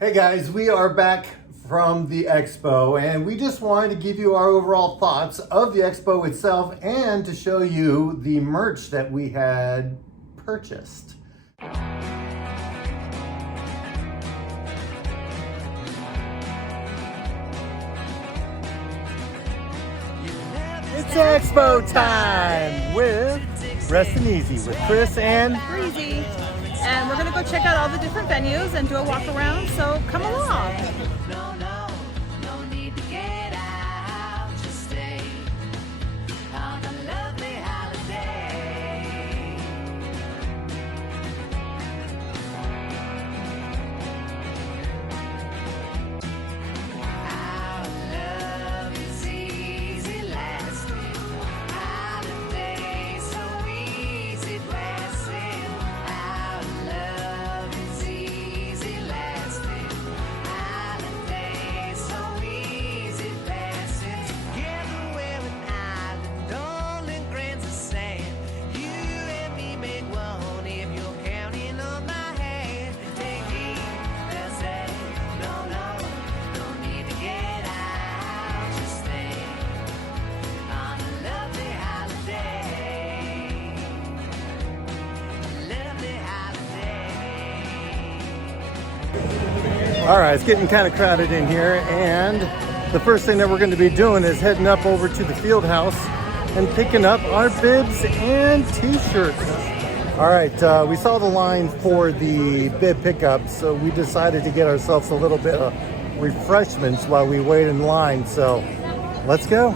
Hey guys, we are back from the expo and we just wanted to give you our overall thoughts of the expo itself and to show you the merch that we had purchased. It's expo time with Rest and Easy with Chris and Breezy. And we're gonna go check out all the different venues and do a walk around, so come along. No need to get out, just stay on a lovely holiday. Our love is easy lasting, holiday so easy passing. Our love is easy lasting, holiday so easy passing. Together we're an island, only grains of sand. You and me make one if you're counting on my hand. Take heed, they'll say, no need to get out, just stay on a lovely holiday. Lovely holiday. All right, it's getting kind of crowded in here, and the first thing that we're going to be doing is heading up over to the field house and picking up our bibs and t-shirts. All right, we saw the line for the bib pickup, so we decided to get ourselves a little bit of refreshments while we wait in line, so let's go.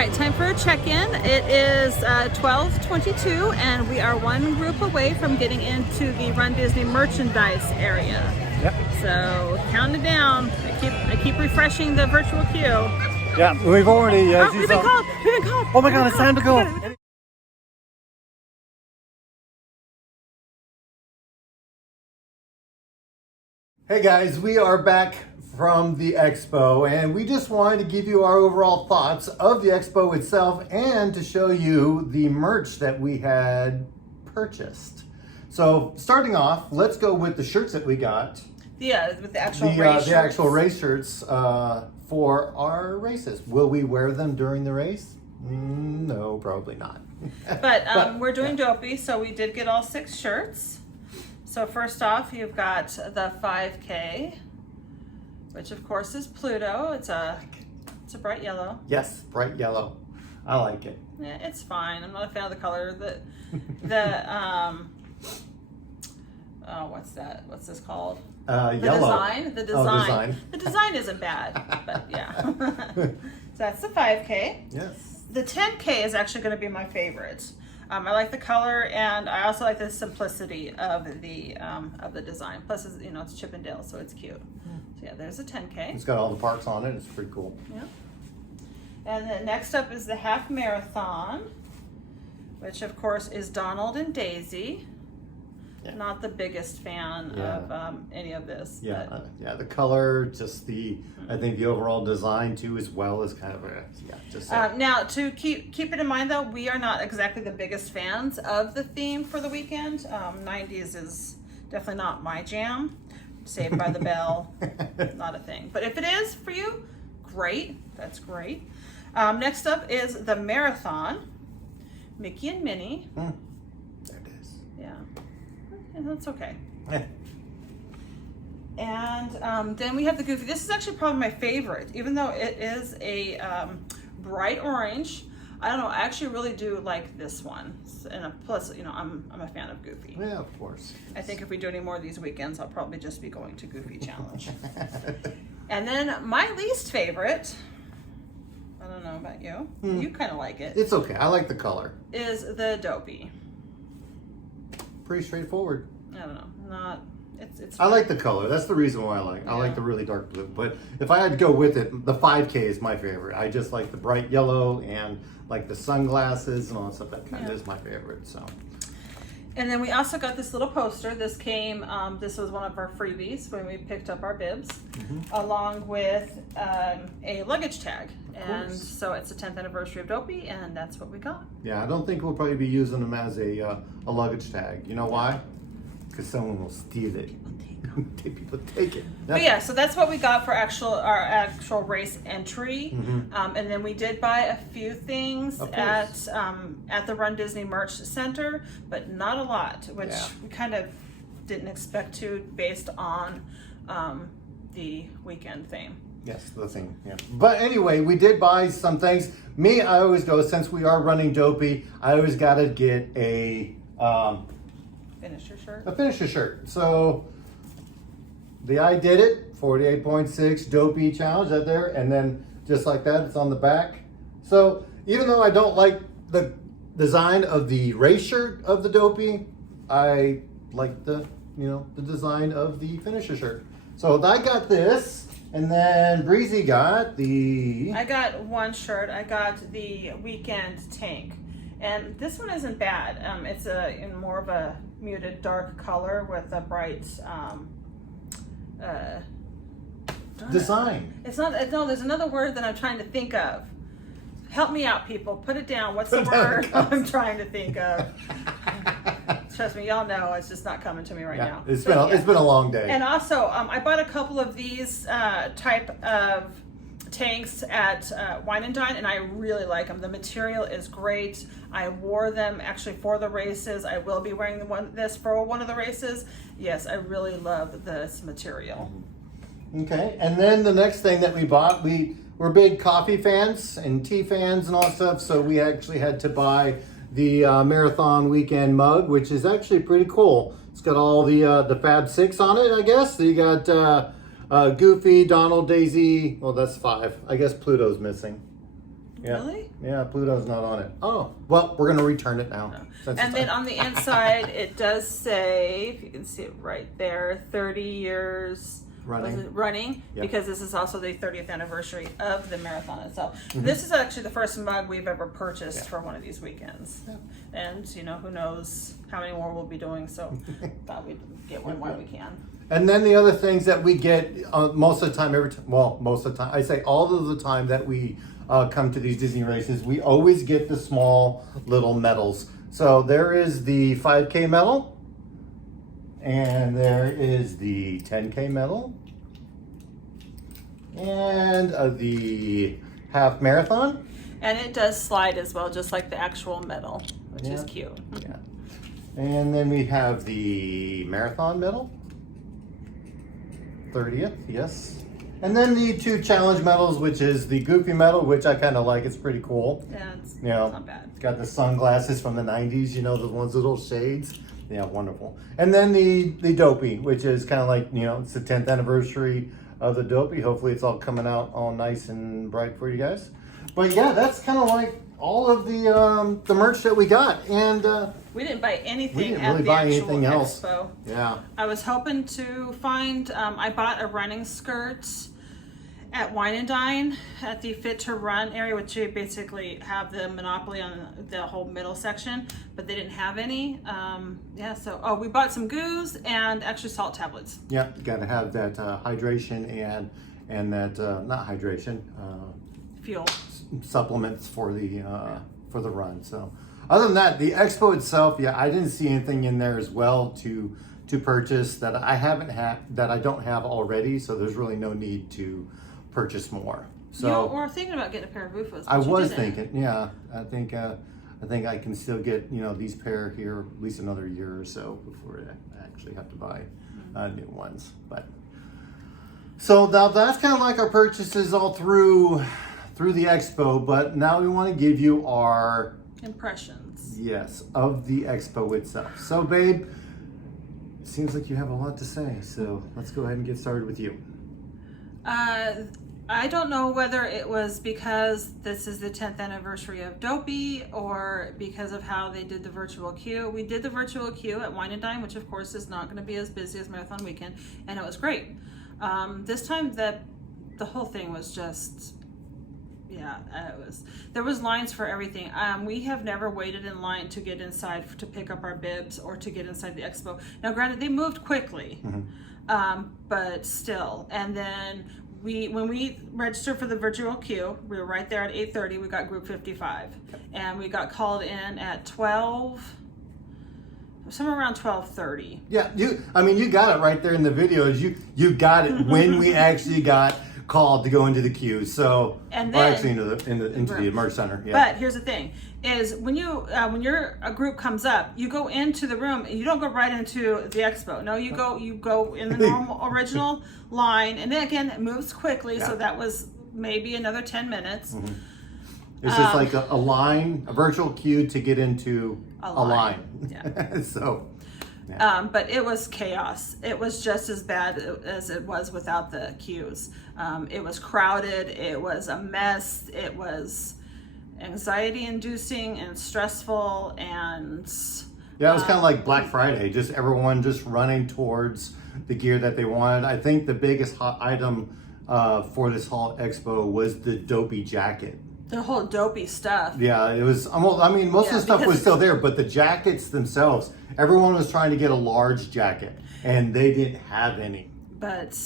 right, time for a check-in. It is 12:22, and we are one group away from getting into the Run Disney merchandise area. Yep. So counting down. I keep refreshing the virtual queue. Yeah, we've already. Oh, we've been called. We've been called. Oh my God, it's time to go. Hey guys, we are back from the expo, and we just wanted to give you our overall thoughts of the expo itself and to show you the merch that we had purchased. So starting off, let's go with the shirts that we got. Yeah, with the actual race The actual race shirts for our races. Will we wear them during the race? No, probably not. But we're doing Dopey, so we did get all 6 shirts. So first off, you've got the 5K, which of course is Pluto. It's a bright yellow. Yes, bright yellow. I like it. Yeah, it's fine. I'm not a fan of the color. What's that? What's this called? Yellow. The design. Oh, design. The design isn't bad, but yeah. So that's the 5K. Yes. The 10K is actually going to be my favorite. I like the color, and I also like the simplicity of the design. Plus, it's Chippendale, so it's cute. So yeah, there's a 10K. It's got all the parts on it. It's pretty cool. Yeah. And then next up is the half marathon, which of course is Donald and Daisy. Yeah. Not the biggest fan of any of this. Yeah, But, yeah. The color, just I think the overall design too, as well, is kind of now, to keep it in mind though, we are not exactly the biggest fans of the theme for the weekend. 90s is definitely not my jam. Saved by the Bell, not a thing. But if it is for you, great. That's great. Next up is the marathon, Mickey and Minnie. There it is. Yeah, and that's okay. Yeah. And then we have the Goofy. This is actually probably my favorite, even though it is a bright orange. I don't know. I actually really do like this one, and plus, I'm a fan of Goofy. Yeah, of course. I think if we do any more of these weekends, I'll probably just be going to Goofy Challenge. And then my least favorite, I don't know about you. You kind of like it. It's okay. I like the color. Is the Dopey. Pretty straightforward. I don't know. Not. It's I like the color. That's the reason why I like. I like the really dark blue. But if I had to go with it, the 5K is my favorite. I just like the bright yellow and like the sunglasses and all that stuff. That kind of is my favorite. So. And then we also got this little poster. This came. This was one of our freebies when we picked up our bibs, along with a luggage tag. And so it's the 10th anniversary of Dopey, and that's what we got. Yeah, I don't think we'll probably be using them as a luggage tag. You know why? Because someone will steal it. People take it. But yeah, so that's what we got for our actual race entry. And then we did buy a few things at the Run Disney Merch Center, but not a lot, which we kind of didn't expect to based on the weekend theme. Yes, the thing. Yeah. But anyway, we did buy some things. Me, I always go, since we are running Dopey, I always got to get a Finisher shirt. A finisher shirt. So the I did it 48.6 Dopey challenge out there, and then just like that, it's on the back. So even though I don't like the design of the race shirt of the Dopey, I like the design of the finisher shirt. So I got this, and then Breezy got the. I got one shirt. I got the weekend tank. And this one isn't bad. It's in more of a muted dark color with a bright design. It's not. No, there's another word that I'm trying to think of. Help me out, people. Put it down. What's the word I'm trying to think of? Trust me, y'all know it's just not coming to me right now. It's been a long day. And also, I bought a couple of these type of tanks at Wine and Dine, and I really like them. The material is great. I wore them actually for the races. I will be wearing this for one of the races. Yes, I really love this material. Okay, and then the next thing that we bought, we're big coffee fans and tea fans and all that stuff, so we actually had to buy the Marathon Weekend mug, which is actually pretty cool. It's got all the Fab Six on it, I guess. So you got Goofy, Donald, Daisy. Well, that's 5. I guess Pluto's missing. Yeah. Really? Yeah, Pluto's not on it. Oh, well, we're gonna return it now. since And it's then on the inside, it does say, if you can see it right there, 30 years running, Yep. because this is also the 30th anniversary of the marathon itself. Mm-hmm. This is actually the first mug we've ever purchased for one of these weekends. And, you know, who knows how many more we'll be doing, so thought we'd get one while we can. And then the other things that we get most of the time, most of the time, I say all of the time that we come to these Disney races, we always get the small little medals. So there is the 5K medal, and there is the 10K medal, and the half marathon. And it does slide as well, just like the actual medal, which is cute. Yeah. And then we have the marathon medal. 30th, yes. And then the 2 challenge medals, which is the Goofy medal, which I kind of like. It's pretty cool. Yeah, it's Not bad. It's got the sunglasses from the 90s, you know, the ones with little shades. Yeah, wonderful. And then the Dopey, which is kind of like, you know, it's the 10th anniversary of the Dopey. Hopefully it's all coming out all nice and bright for you guys. But yeah, that's kind of like all of the merch that we got. And We didn't buy anything we didn't at really the buy actual anything else. expo. Yeah. I was hoping to find, I bought a running skirt at Wine and Dine at the Fit to Run area, which they basically have the monopoly on the whole middle section, but they didn't have any. So we bought some goos and extra salt tablets. Yeah, you got to have that hydration and that not hydration Fuel. supplements for the run. So other than that, the expo itself, yeah, I didn't see anything in there as well to purchase that I don't have already. So there's really no need to purchase more. So We're thinking about getting a pair of Bufas. I was thinking, yeah, I think I can still get, you know, these pair here at least another year or so before I actually have to buy new ones. But so that's kind of like our purchases all through the expo. But now we want to give you our impressions. Yes, of the expo itself. So, babe, it seems like you have a lot to say. So let's go ahead and get started with you. I don't know whether it was because this is the 10th anniversary of Dopey or because of how they did the virtual queue. We did the virtual queue at Wine and Dine, which of course is not going to be as busy as Marathon Weekend, and it was great. This time the whole thing was just, there was lines for everything. We have never waited in line to get inside to pick up our bibs or to get inside the expo. Now granted, they moved quickly. But still, and then when we registered for the virtual queue, we were right there at 8:30. We got group 55, and we got called in at 12, somewhere around 12:30. Yeah, you got it right there in the videos. You got it when we actually got called to go into the queue. So, and or then, actually into the merch center. Yeah. But here's the thing: is when a group comes up, you go into the room and you don't go right into the expo. No, you go in the normal original line, and then again it moves quickly. Yeah. So that was maybe another 10 minutes. Mm-hmm. It's just like a line, a virtual queue to get into a line. Yeah. So. Yeah. But it was chaos. It was just as bad as it was without the queues. It was crowded. It was a mess. It was anxiety inducing and stressful, and yeah, it was kind of like Black Friday, just everyone just running towards the gear that they wanted. I think the biggest hot item for this whole expo was the Dopey jacket. The whole Dopey stuff. Yeah, it was, most of the stuff was still there, but the jackets themselves, everyone was trying to get a large jacket and they didn't have any. But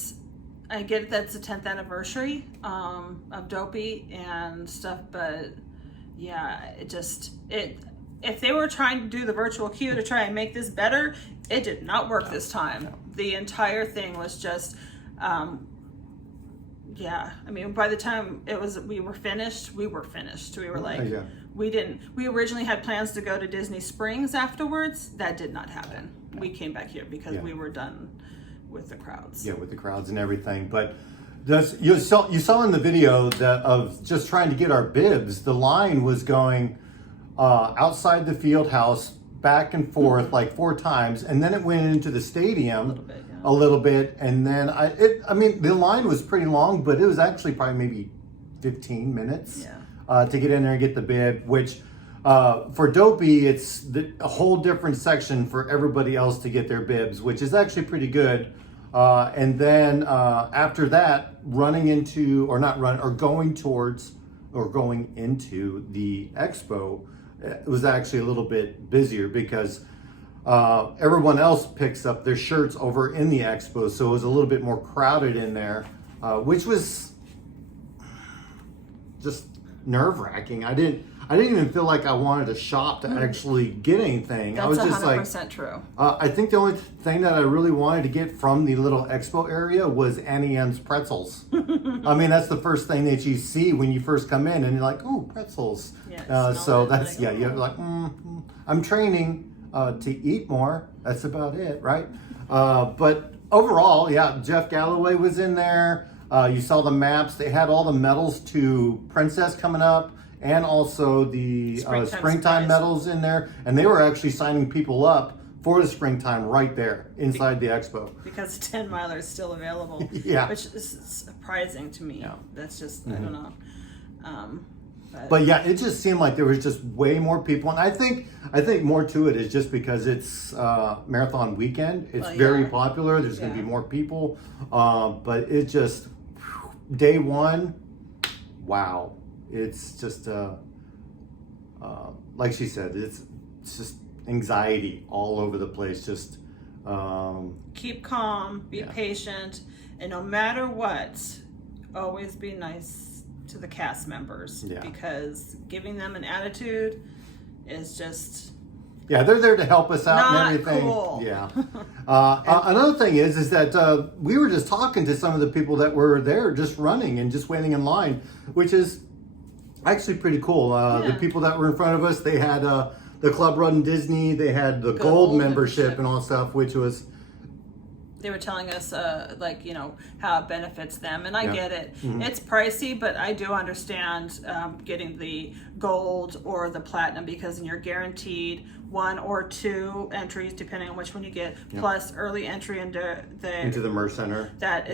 I get that's the 10th anniversary of Dopey and stuff, but yeah, if they were trying to do the virtual queue to try and make this better, it did not work this time. No. The entire thing was just, by the time we were finished. We were like, we originally had plans to go to Disney Springs afterwards. That did not happen. Yeah. We came back here because we were done with the crowds. Yeah, with the crowds and everything. But you saw in the video of just trying to get our bibs, the line was going outside the field house, back and forth like 4 times, and then it went into the stadium a little bit, and then the line was pretty long, but it was actually probably maybe 15 minutes to get in there and get the bib, which for Dopey, it's a whole different section for everybody else to get their bibs, which is actually pretty good. And then after that, going into the expo, it was actually a little bit busier because everyone else picks up their shirts over in the expo, so it was a little bit more crowded in there, which was just nerve-wracking. I didn't even feel like I wanted to shop to actually get anything. That's I was just 100% true. I think the only thing that I really wanted to get from the little expo area was Annie Ann's pretzels. I mean, that's the first thing that you see when you first come in, and you're like, "Oh, pretzels!" Yeah, So that's like, you're like, I'm training to eat more. That's about it, right? But overall, yeah, Jeff Galloway was in there. You saw the maps. They had all the medals to Princess coming up, and also the springtime medals in there. And they were actually signing people up for the springtime right there inside the expo. Because 10 miler is still available. Yeah. Which is surprising to me. Yeah. That's just, I don't know. But yeah, it just seemed like there was just way more people, and I think more to it is just because it's marathon weekend. It's very popular. There's going to be more people, but it just day one, wow! It's just like she said, it's just anxiety all over the place. Just keep calm, be patient, and no matter what, always be nice to the cast members, because giving them an attitude is just they're there to help us out not and everything. cool. Another thing is that we were just talking to some of the people that were there just running and just waiting in line, which is actually pretty cool. The people that were in front of us, they had the Club Run Disney, they had the gold membership and all that stuff, which was, they were telling us how it benefits them, and I get it. It's pricey, but I do understand getting the gold or the platinum, because then you're guaranteed 1 or 2 entries depending on which one you get, plus early entry into the merch center. That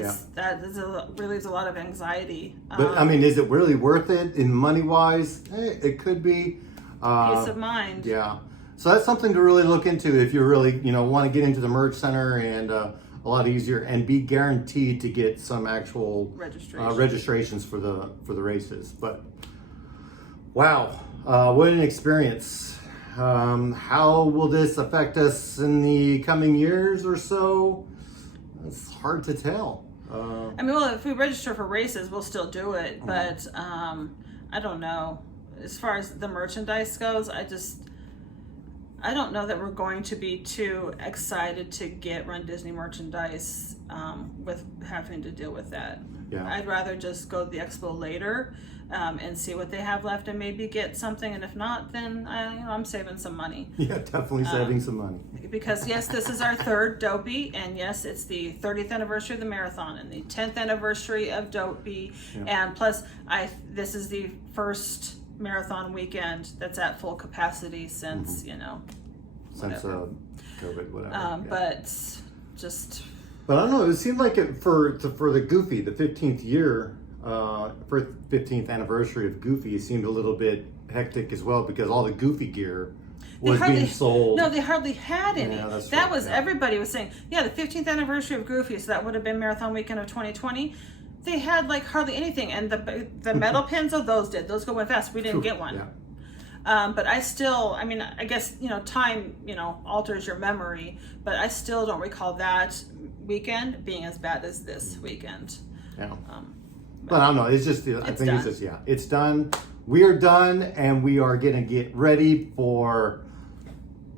relieves a lot of anxiety. But I mean, is it really worth it in money wise? It could be. Peace of mind. Yeah. So that's something to really look into if you really want to get into the merch center, and a lot easier, and be guaranteed to get some actual registrations for the races. But wow, what an experience! How will this affect us in the coming years or so? It's hard to tell. I mean, well, if we register for races, we'll still do it, but I don't know. As far as the merchandise goes, I don't know that we're going to be too excited to get Run Disney merchandise with having to deal with that. Yeah. I'd rather just go to the expo later and see what they have left and maybe get something. And if not, then I'm saving some money. Yeah, definitely saving some money. Because yes, this is our 3rd Dopey, and yes, it's the 30th anniversary of the marathon and the 10th anniversary of Dopey, and plus this is the first marathon weekend that's at full capacity since since COVID, whatever. But I don't know. It seemed like for the Goofy, the 15th year, for 15th anniversary of Goofy, it seemed a little bit hectic as well, because all the Goofy gear was being sold. No, they hardly had any. Yeah, everybody was saying, the 15th anniversary of Goofy, so that would have been marathon weekend of 2020. They had like hardly anything, and the metal pins, those go went fast. We didn't get one. But I guess time alters your memory, but I still don't recall that weekend being as bad as this weekend. But I don't know. It's just it's done. We are done, and we are gonna get ready for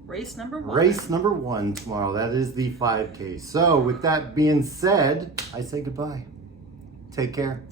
race number 1. Race number 1 tomorrow. That is the 5K. So with that being said, I say goodbye. Take care.